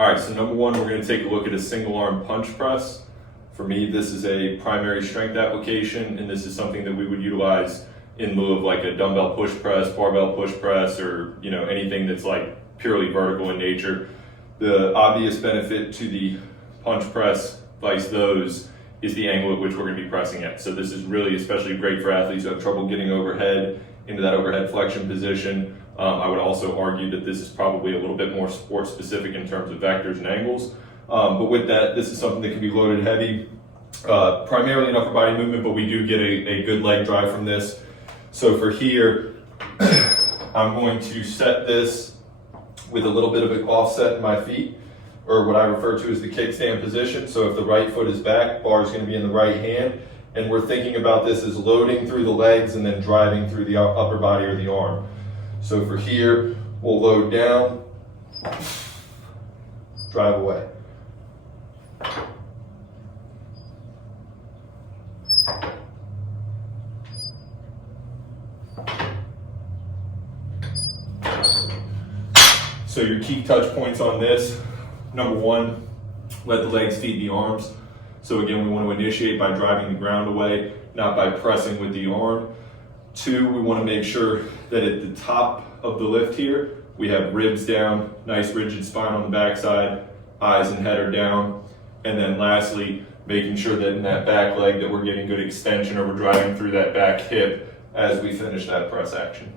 All right, so number one, we're gonna take a look at a single arm punch press. For me, this is a primary strength application, and this is something that we would utilize in lieu of like a dumbbell push press, barbell push press, or anything that's like purely vertical in nature. The obvious benefit to the punch press, vice those, is the angle at which we're gonna be pressing at. So this is really especially great for athletes who have trouble getting overhead into that overhead flexion position. I would also argue that this is probably a little bit more sport specific in terms of vectors and angles. But with that, this is something that can be loaded heavy, primarily in upper body movement, but we do get a good leg drive from this. So for here, I'm going to set this with a little bit of an offset in my feet, or what I refer to as the kickstand position. So if the right foot is back, bar is going to be in the right hand, and we're thinking about this as loading through the legs and then driving through the upper body or the arm. So for here, we'll load down, drive away. So your key touch points on this, number one, let the legs feed the arms. So again, we want to initiate by driving the ground away, not by pressing with the arm. Two, we want to make sure that at the top of the lift here, we have ribs down, nice rigid spine on the backside, eyes and head are down. And then lastly, making sure that in that back leg that we're getting good extension or we're driving through that back hip as we finish that press action.